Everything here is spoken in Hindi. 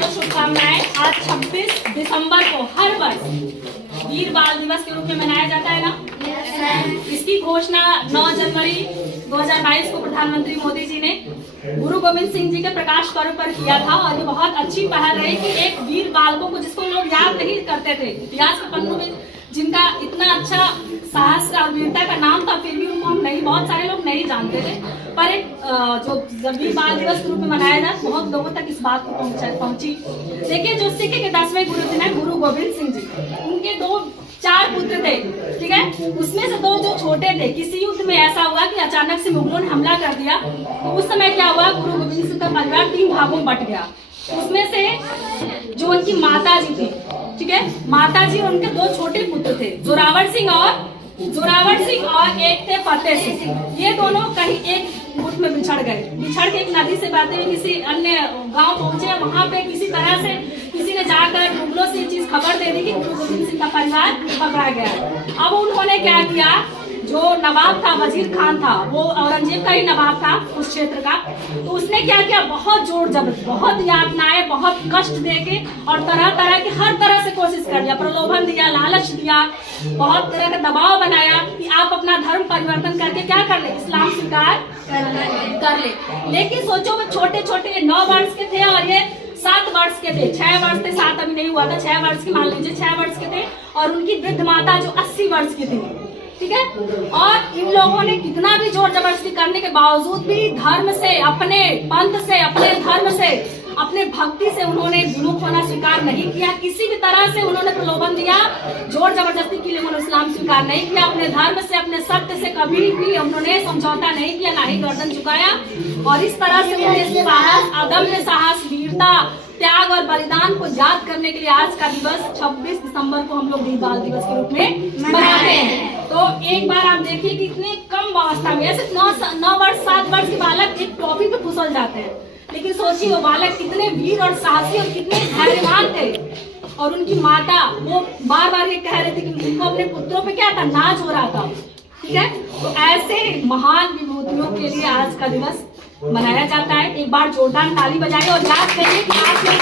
बहुत शुभकामनाएं। आज 26 दिसंबर को हर वर्ष वीर बाल दिवस के रूप में मनाया जाता है ना। इसकी घोषणा 9 जनवरी 2022 को प्रधानमंत्री मोदी जी ने गुरु गोविंद सिंह जी के प्रकाश पर्व पर किया था। और ये बहुत अच्छी पहल रही कि एक वीर बालकों को, जिसको लोग याद नहीं करते थे, इतिहास के पन्नों में जिनका इतना अच्छा साहस और वीरता का नाम था, फिर भी उनको हम नहीं, बहुत सारे लोग नहीं जानते थे। पर एक जो वीर बाल दिवस के रूप में मनाया जाए, बहुत लोगों तक इस बात को पहुंची। देखिए, जो सिख के 10वें गुरु थे ना, गुरु गोविंद सिंह जी, उनके 4 पुत्र थे, ठीक है। उसमें से 2 जो छोटे थे, किसी युद्ध में ऐसा हुआ कि अचानक से मुगलों ने हमला कर दिया। तो उस समय क्या हुआ, गुरु गोविंद सिंह का परिवार 3 भागों में बट गया। उसमें से जो उनकी माता जी थी, ठीक है, माता जी और उनके 2 छोटे पुत्र थे, जोरावर सिंह और एक थे फतेह सिंह। ये दोनों कहीं एक गुट में बिछड़ के एक नदी से बहते हुए किसी अन्य गांव पहुंचे। वहां पे किसी तरह से किसी ने जाकर मुगलों से ये चीज खबर दे दी कि गुरु गोविंद सिंह का परिवार पकड़ा गया। अब उन्होंने क्या किया, जो नवाब था, वजीर खान था, वो औरंगजेब का ही नवाब था उस क्षेत्र का। तो उसने क्या किया, बहुत जोर जबरदस्ती, बहुत यातनाएं, बहुत कष्ट देके और तरह तरह की हर तरह से कोशिश कर लिया, प्रलोभन दिया, लालच दिया, बहुत तरह का दबाव बनाया कि आप अपना धर्म परिवर्तन करके क्या कर ले, इस्लाम स्वीकार कर ले। लेकिन सोचो, वो छोटे छोटे 9 वर्ष के थे और ये 7 वर्ष के थे, 6 वर्ष थे, 7 अभी नहीं हुआ था, 6 वर्ष की मान लीजिए, 6 वर्ष के थे। और उनकी वृद्ध माता जो 80 वर्ष की थी, ठीक है। और इन लोगों ने कितना भी जोर जबरदस्ती करने के बावजूद भी धर्म से, अपने पंथ से, अपने धर्म से, अपने भक्ति से उन्होंने विमुख होना स्वीकार नहीं किया। किसी भी तरह से उन्होंने प्रलोभन दिया, जोर जबरदस्ती के लिए उन्होंने इस्लाम स्वीकार नहीं किया। अपने धर्म से, अपने सत्य से कभी भी उन्होंने समझौता नहीं किया, ना ही गर्दन झुकाया। और इस तरह से उन्होंने साहस, अदम्य साहस, वीरता, त्याग और बलिदान को याद करने के लिए आज का दिवस 26 दिसंबर को हम लोग वीर बाल दिवस के रूप में मनाते हैं। तो एक बार आप देखिए कि इतने कम अवस्था में, ऐसे 9 वर्ष 7 वर्ष के बालक एक टॉपी पे फिसल जाते हैं। लेकिन सोचिए, वो बालक कितने वीर और साहसी और कितने धैर्यवान थे। और उनकी माता वो बार बार ये कह रही थी कि उनको अपने पुत्रों पे क्या था, नाज हो रहा था, ठीक है। तो ऐसे महान विभूतियों के लिए आज का दिवस मनाया जाता है। एक बार जोरदार ताली बजाइए और याद करिए कि आप लोग